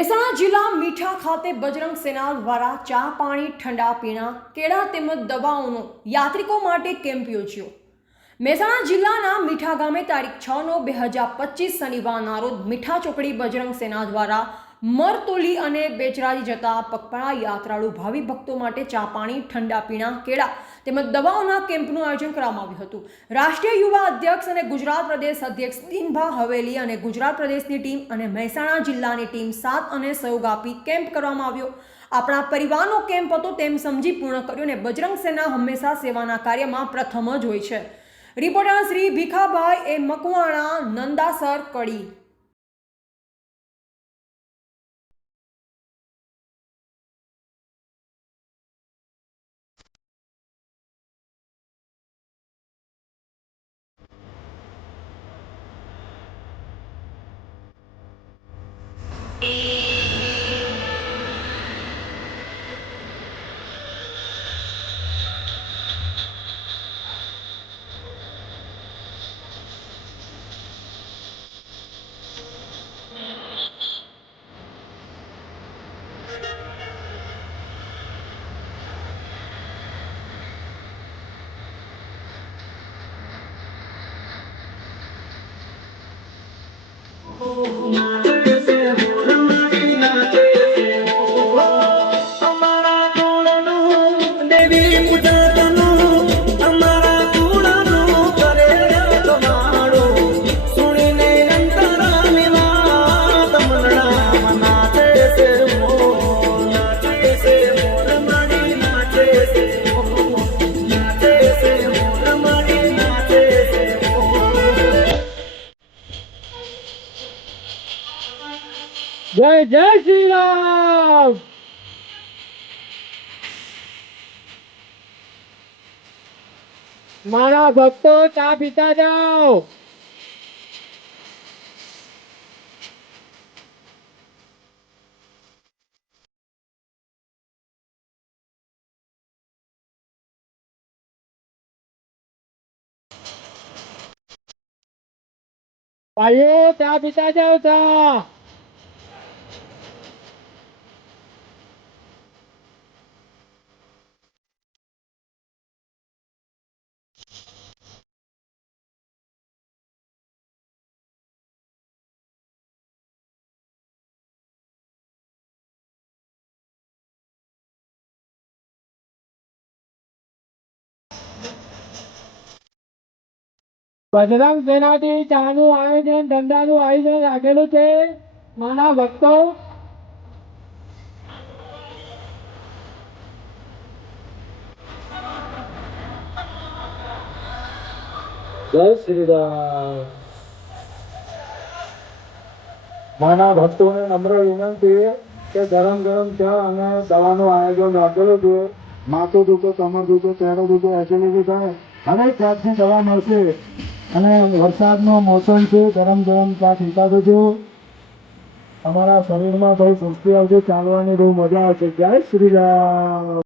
મહેસાણા જિલ્લા મીઠા ખાતે બજરંગ સેના દ્વારા ચા પાણી, ઠંડા પીણા, કેળા તેમજ દવાઓનો યાત્રિકો માટે કેમ્પ યોજ્યો. મહેસાણા જિલ્લાના મીઠા ગામે તારીખ છ નવ બે હજાર પચીસ શનિવારના રોજ મીઠા ચોકડી બજરંગ સેના દ્વારા મરતોલી અને બેચરાજી જતા પગપાળા યાત્રાળુ ભાવિ ભક્તો માટે ચા પાણી, ઠંડા પીણા, કેળા તેમજ દવાઓના કેમ્પનું આયોજન કરવામાં આવ્યું હતું. રાષ્ટ્રીય યુવા અધ્યક્ષ અને ગુજરાત પ્રદેશ અધ્યક્ષ દિનભા હવેલી અને ગુજરાત પ્રદેશની ટીમ અને મહેસાણા જિલ્લાની ટીમ સાત અને સહયોગ આપી કેમ્પ કરવામાં આવ્યો. આપણા પરિવારનો કેમ્પ હતો તેમ સમજી પૂર્ણ કર્યો અને બજરંગ સેના હંમેશા સેવાના કાર્યમાં પ્રથમ જ હોય છે. Reporter Shri Bhikhabhai A Makwana, Nandasar, Kadi. અમારા જય જય શ્રી રામ મારા ભક્તો ચા પીતા જાઓ. ભાઈઓ ચા પીતા જાઓ ચા. બજરંગ સેનાથી ચાનું આયોજન ધંધાનું આયોજન રાખેલું છે. મારા ભક્તો. જય શ્રી રામ મારા ભક્તોને નમ્ર વિનંતી કે ગરમ ગરમ ચા અને દવાનું આયોજન રાખેલું છે. માથું દુખો, કમર દુખો, ચહેરો દુખો, એસિડિટી થાય. અને જાતની દવા મળશે. અને વરસાદનો મોસમ છે, ગરમ ગરમ ચા પીતા થજો અમારા શરીરમાં બહુ સુસ્તી આવશે ચાલવાની બહુ મજા આવશે. જય શ્રી રામ.